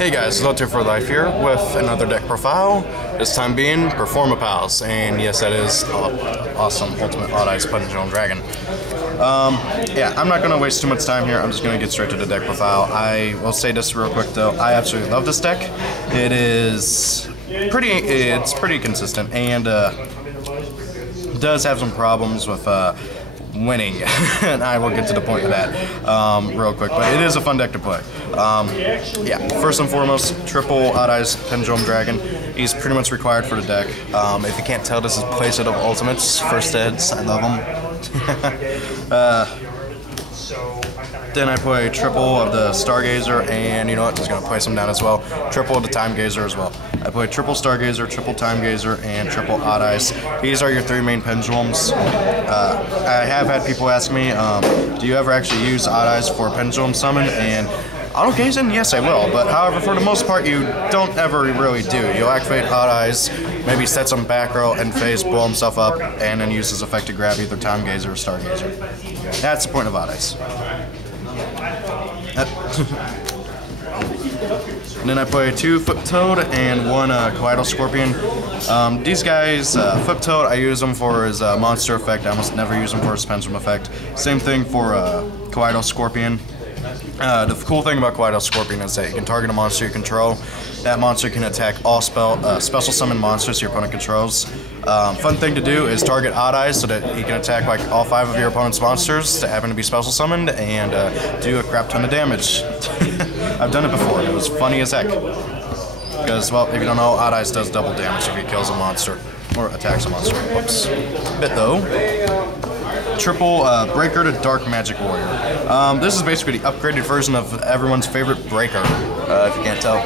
Hey guys, Lotte for Life here with another deck profile. This time being Performapals, and yes, that is awesome Ultimate Odd Eyes Pendulum Dragon. Yeah, I'm not going to waste too much time here. I'm just going to get straight to the deck profile. I will say this real quick though. I absolutely love this deck. It is pretty consistent, and does have some problems with winning, and I will get to the point of that real quick, but it is a fun deck to play. Yeah, first and foremost, triple Odd Eyes Pendulum Dragon. He's pretty much required for the deck. If you can't tell, this is playset of Ultimates, first eds. I love them. Then I play triple of the Stargazer, and you know what, just going to play some down as well. Triple of the Timegazer as well. I play triple Stargazer, triple Timegazer, and triple Odd Eyes. These are your three main pendulums. I have had people ask me, do you ever actually use Odd Eyes for pendulum summon? And on occasion, yes I will, but however, for the most part, you don't ever really do. You'll activate Odd Eyes, maybe set some back row and phase, blow himself up, and then use his effect to grab either Timegazer or Stargazer. That's the point of Odd Eyes. And then I play two Fliptoad and one Kaleidoscorpion. These guys, Fliptoad, I use them for his monster effect. I almost never use them for his pendulum effect. Same thing for Kaleidoscorpion. The cool thing about Kaleidoscorpion is that you can target a monster you control. That monster can attack all special summon monsters your opponent controls. Fun thing to do is target Odd Eyes so that he can attack like all 5 of your opponent's monsters that happen to be special summoned and do a crap ton of damage. I've done it before. It was funny as heck. Because, well, if you don't know, Odd Eyes does double damage if he kills a monster or attacks a monster. Whoops. Bit though. Triple Breaker to Dark Magic Warrior. This is basically the upgraded version of everyone's favorite Breaker, if you can't tell.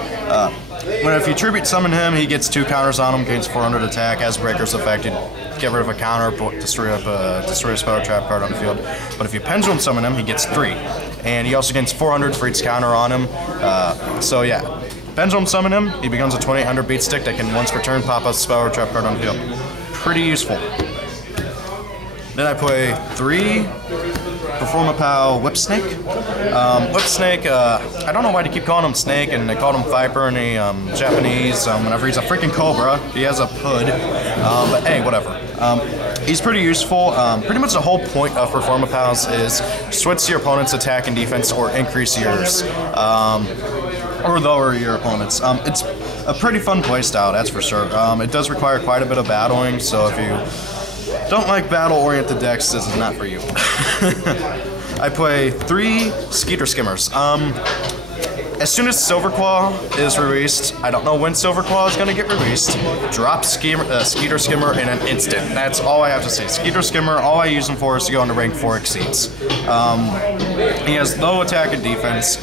If you tribute summon him, he gets 2 counters on him, gains 400 attack, has Breaker's effect, get rid of a counter, destroy a spell or trap card on the field. But if you pendulum summon him, he gets 3. And he also gains 400 for each counter on him. So yeah, pendulum summon him, he becomes a 2800 beat stick that can once per turn pop a spell or trap card on the field. Pretty useful. Then I play 3 Performapal Whip Snake. Whip Snake, I don't know why they keep calling him Snake, and they called him Viper in the Japanese. Whenever he's a freaking Cobra, he has a hood. But hey, whatever. He's pretty useful. Pretty much the whole point of Performapals is switch your opponent's attack and defense or increase yours. Or lower your opponent's. It's a pretty fun playstyle, that's for sure. It does require quite a bit of battling, so if you don't like battle-oriented decks, this is not for you. I play 3 Skeeter Skimmers. As soon as Silverclaw is released, I don't know when Silverclaw is going to get released, drop Skeeter Skimmer in an instant. That's all I have to say. Skeeter Skimmer, all I use him for is to go into rank 4 exceeds. He has low attack and defense.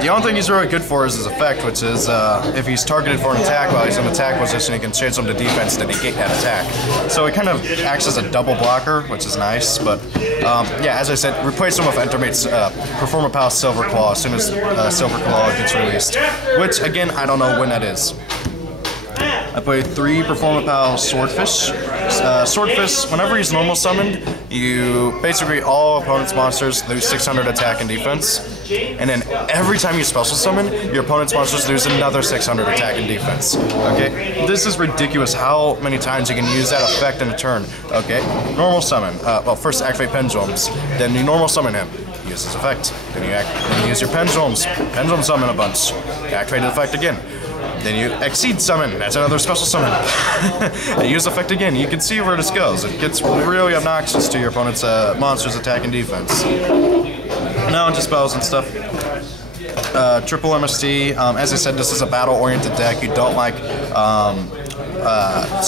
The only thing he's really good for is his effect, which is if he's targeted for an attack while he's in attack position, he can change him to defense to negate that attack. So he kind of acts as a double blocker, which is nice. But yeah, as I said, replace him with Entermate's Performapal Silverclaw as soon as Silverclaw gets released, which again, I don't know when that is. I play 3 Performapal Swordfish. Swordfish, whenever he's normal summoned, you basically all opponent's monsters lose 600 attack and defense, and then every time you special summon, your opponent's monsters lose another 600 attack and defense. Okay, this is ridiculous how many times you can use that effect in a turn. Okay, normal summon. Well, first activate pendulums, then you normal summon him. Use his effect. Then you use your pendulums. Pendulum summon a bunch. Activate the effect again. Then you exceed summon. That's another special summon. And use effect again. You can see where this goes. It gets really obnoxious to your opponent's monsters' attack and defense. Now into spells and stuff. Triple MST. As I said, this is a battle-oriented deck. You don't like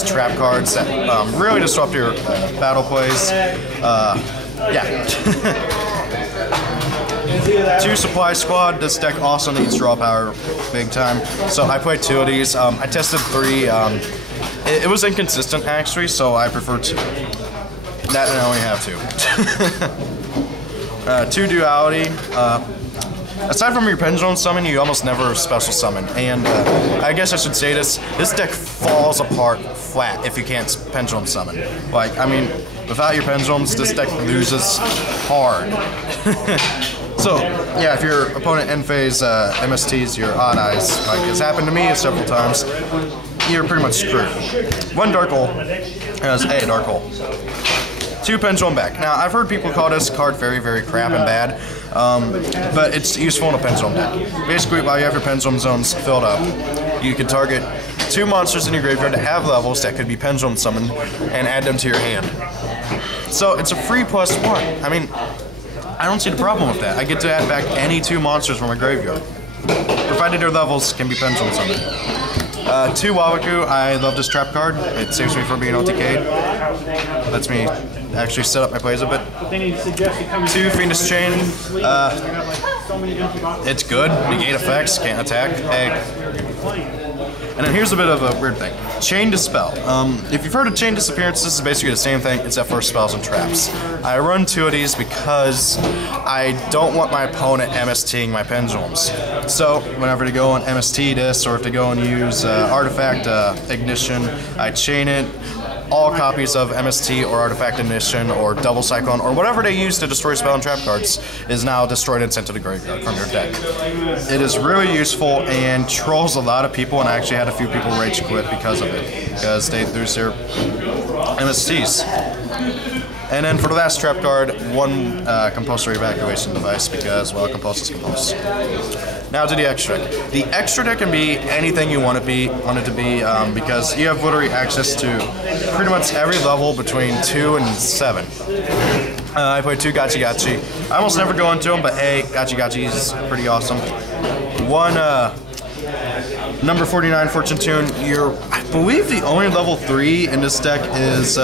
trap cards that really disrupt your battle plays. Yeah. 2 Supply Squad. This deck also needs draw power big time, so I played 2 of these. I tested 3. It was inconsistent actually, so I prefer 2. That and I only have 2. 2 Duality. Aside from your pendulum summon, you almost never special summon, and I guess I should say this deck falls apart flat if you can't pendulum summon. Like, I mean, without your pendulums, this deck loses hard. So So, yeah, if your opponent end phase MSTs your odd eyes, like it's happened to me several times, you're pretty much screwed. 1 dark hole as a dark hole. 2 Pendulum Back. Now, I've heard people call this card very, very crap and bad, but it's useful in a Pendulum deck. Basically, while you have your Pendulum zones filled up, you can target 2 monsters in your graveyard that have levels that could be Pendulum summoned and add them to your hand. So, it's a free +1. I mean, I don't see the problem with that. I get to add back any 2 monsters from my graveyard, provided their levels can be Pendulum summoned. 2 Waboku, I love this trap card. It saves me from being OTK'd. Lets me actually set up my plays a bit. 2 Fiendish Chain. It's good. Negate effects, can't attack. And then here's a bit of a weird thing. Chain Dispel. If you've heard of Chain Disappearance, this is basically the same thing except for spells and traps. I run 2 of these because I don't want my opponent MSTing my pendulums. So whenever they go and MST this, or if they go and use Artifact Ignition, I chain it. All copies of MST or Artifact Ignition or Double Cyclone or whatever they use to destroy spell and trap cards is now destroyed and sent to the graveyard from your deck. It is really useful and trolls a lot of people, and I actually had a few people rage quit because of it, because they lose their MSTs. And then for the last trap card, 1 Compulsory Evacuation device because, well, compulse is compulse. Now to the extra deck. The extra deck can be anything you want it to be, because you have literally access to pretty much every level between 2 and 7. I play 2 Gachi. I almost never go into them, but hey, Gachi is pretty awesome. 1 number 49 Fortune Tune. I believe the only level 3 in this deck is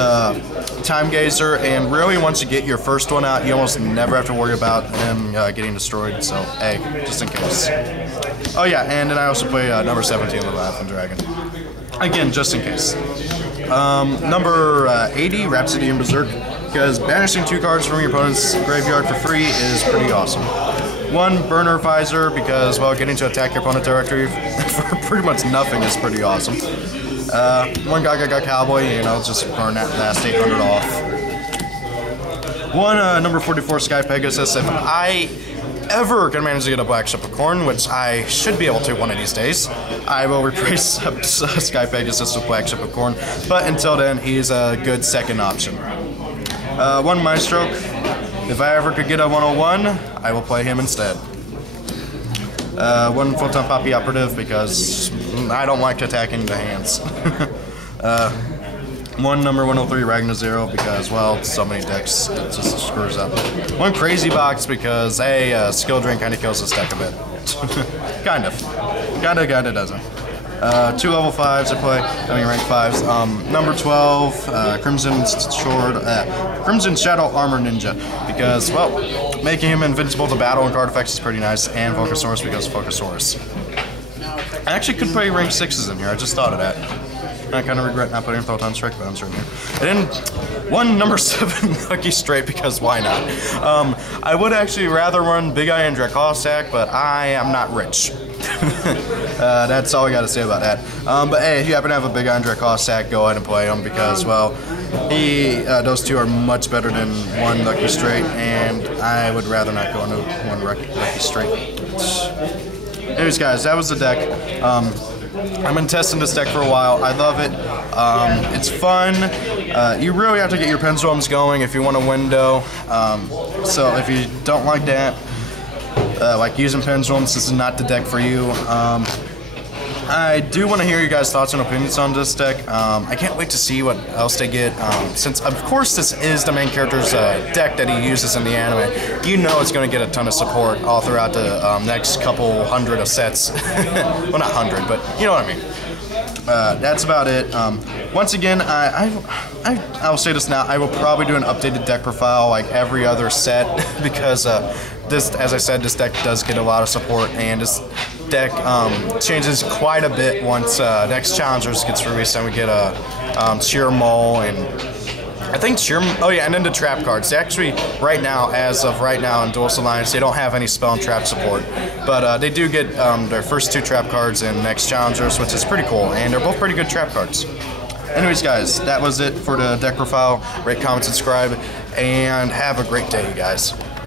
Timegazer, and really once you get your first one out, you almost never have to worry about him getting destroyed, so hey, just in case. Oh yeah, and then I also play number 17 Leviathan Dragon. Again, just in case. Number 80 Rhapsody and Berserk, because banishing 2 cards from your opponent's graveyard for free is pretty awesome. 1 Burner Viser, because, well, getting to attack your opponent directly for pretty much nothing is pretty awesome. 1 Gagaga Cowboy, you know, just burn that last 800 off. 1 number 44 Sky Pegasus. If I ever can manage to get a blackship of corn, which I should be able to one of these days, I will replace Sky Pegasus with blackship of corn. But until then, he's a good second option. 1 Maestroke. If I ever could get a 101, I will play him instead. 1 Photon Poppy Operative, because I don't like attacking the hands. 1 number 103 Ragnar Zero, because, well, so many decks, it just screws up. 1 Crazy Box, because, hey, Skill Drain kind of kills this deck a bit. Kind of doesn't. 2 level 5s I play, rank 5s. Number 12, Crimson Shadow Armor Ninja, because, well, making him invincible to battle and card effects is pretty nice, and Focusaurus because Focusaurus. I actually could play rank 6s in here, I just thought of that. I kind of regret not putting Photon Strike Bouncer in here. And then 1 number 7 Lucky Straight, because why not? I would actually rather run Big Eye and Dracossack, but I am not rich. That's all I got to say about that. But hey, if you happen to have a Big Eye and Dracossack, go ahead and play him, because, well, those 2 are much better than 1 Lucky Straight, and I would rather not go into 1 Lucky Straight. Anyways, guys, that was the deck. I've been testing this deck for a while. I love it. It's fun. You really have to get your pendulums going if you want a window. So if you don't like that, like using pendulums, this is not the deck for you. I do want to hear you guys' thoughts and opinions on this deck. I can't wait to see what else they get. Since, of course, this is the main character's deck that he uses in the anime, you know it's going to get a ton of support all throughout the next couple hundred of sets. Well, not 100, but you know what I mean. That's about it. Once again, I'll say this now, I will probably do an updated deck profile like every other set, because this, as I said, this deck does get a lot of support, and this deck changes quite a bit once next Challengers gets released, and we get a Sheer Mole, and I think oh yeah, and then the trap cards. They actually, right now, as of right now in Duelist Alliance, they don't have any spell and trap support, but they do get their first 2 trap cards in next Challengers, which is pretty cool, and they're both pretty good trap cards. Anyways, guys, that was it for the deck profile. Rate, comment, subscribe, and have a great day, you guys.